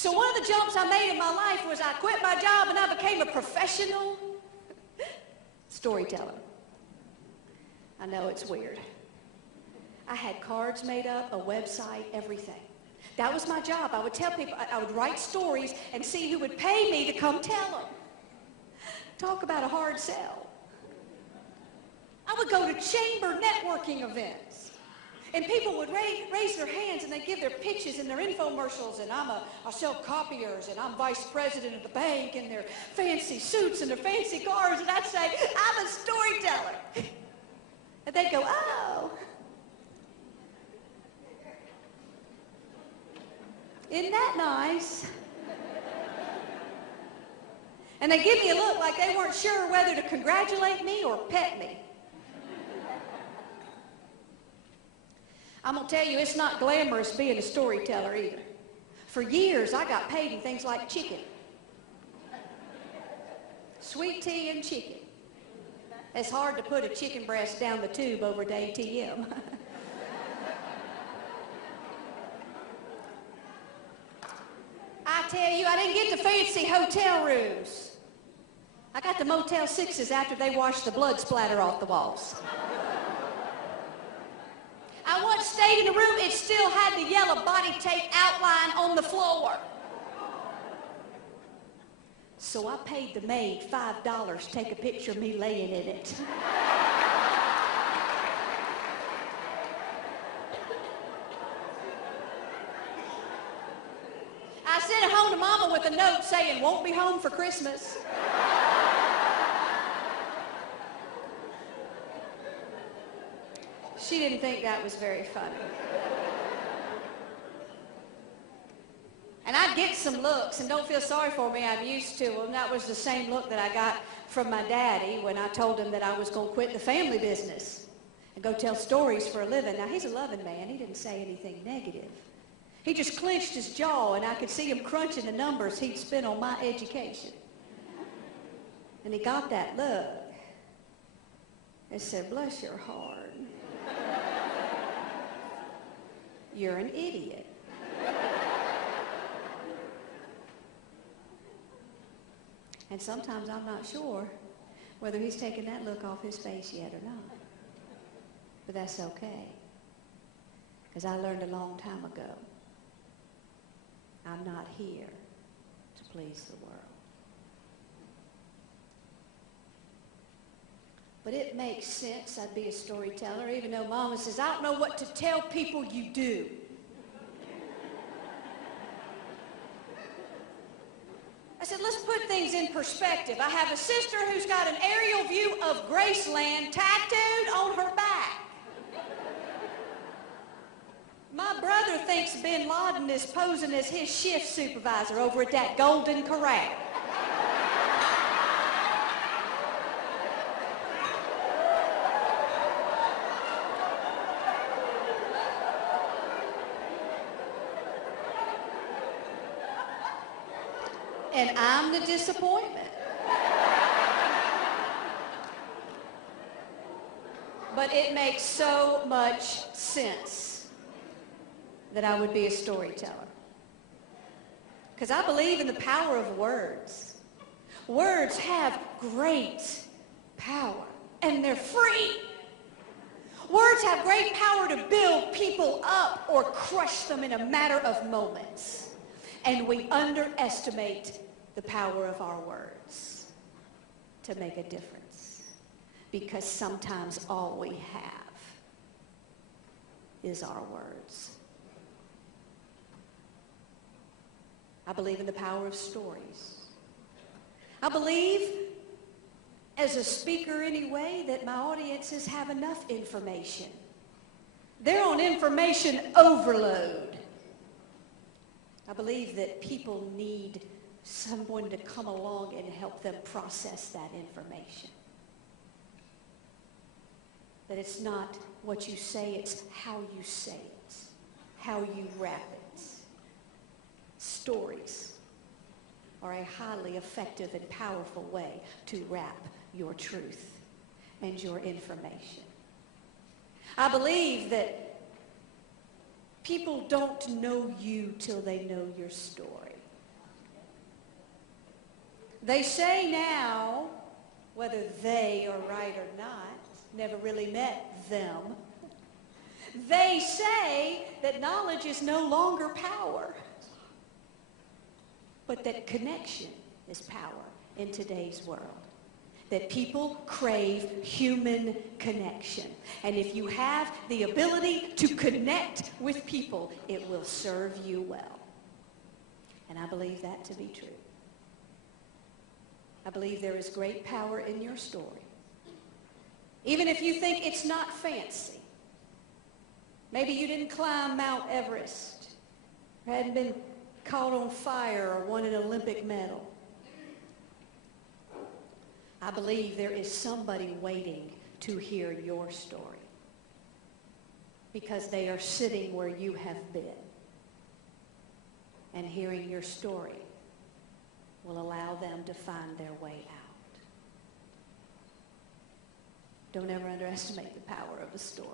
So one of the jumps I made in my life was I quit my job and I became a professional storyteller. I know it's weird. I had cards made up, a website, everything. That was my job. I would tell people, I would write stories and see who would pay me to come tell them. Talk about a hard sell. I would go to chamber networking events, and people would raise their hands and they'd give their pitches and their infomercials, and I sell copiers, and I'm vice president of the bank, and their fancy suits and their fancy cars, and I'd say, I'm a storyteller. And they'd go, oh. Isn't that nice? And they give me a look like they weren't sure whether to congratulate me or pet me. I'm going to tell you, it's not glamorous being a storyteller either. For years, I got paid in things like chicken. Sweet tea and chicken. It's hard to put a chicken breast down the tube over to ATM. I tell you, I didn't get the fancy hotel rooms. I got the Motel 6s after they washed the blood splatter off the walls. I once stayed in a room, it still had the yellow body tape outline on the floor. So I paid the maid $5 to take a picture of me laying in it. I sent it home to Mama with a note saying, won't be home for Christmas. She didn't think that was very funny. And I'd get some looks, and don't feel sorry for me, I'm used to them. That was the same look that I got from my daddy when I told him that I was going to quit the family business and go tell stories for a living. Now, he's a loving man. He didn't say anything negative. He just clenched his jaw, and I could see him crunching the numbers he'd spent on my education. And he got that look and said, bless your heart. You're an idiot. And sometimes I'm not sure whether he's taken that look off his face yet or not. But that's okay. Because I learned a long time ago, I'm not here to please the world. But it makes sense I'd be a storyteller, even though Mama says, I don't know what to tell people you do. I said, let's put things in perspective. I have a sister who's got an aerial view of Graceland tattooed on her back. My brother thinks Bin Laden is posing as his shift supervisor over at that Golden Corral. And I'm the disappointment. But it makes so much sense that I would be a storyteller. Because I believe in the power of words. Words have great power, and they're free. Words have great power to build people up or crush them in a matter of moments. And we underestimate the power of our words to make a difference. Because sometimes all we have is our words. I believe in the power of stories. I believe, as a speaker anyway, that my audiences have enough information. They're on information overload. I believe that people need someone to come along and help them process that information. That it's not what you say, it's how you say it, how you wrap it. Stories are a highly effective and powerful way to wrap your truth and your information. I believe that people don't know you till they know your story. They say now, whether they are right or not, never really met them. They say that knowledge is no longer power, but that connection is power in today's world. That people crave human connection. And if you have the ability to connect with people, it will serve you well. And I believe that to be true. I believe there is great power in your story. Even if you think it's not fancy. Maybe you didn't climb Mount Everest, or hadn't been caught on fire, or won an Olympic medal. I believe there is somebody waiting to hear your story, because they are sitting where you have been. And hearing your story will allow them to find their way out. Don't ever underestimate the power of a story.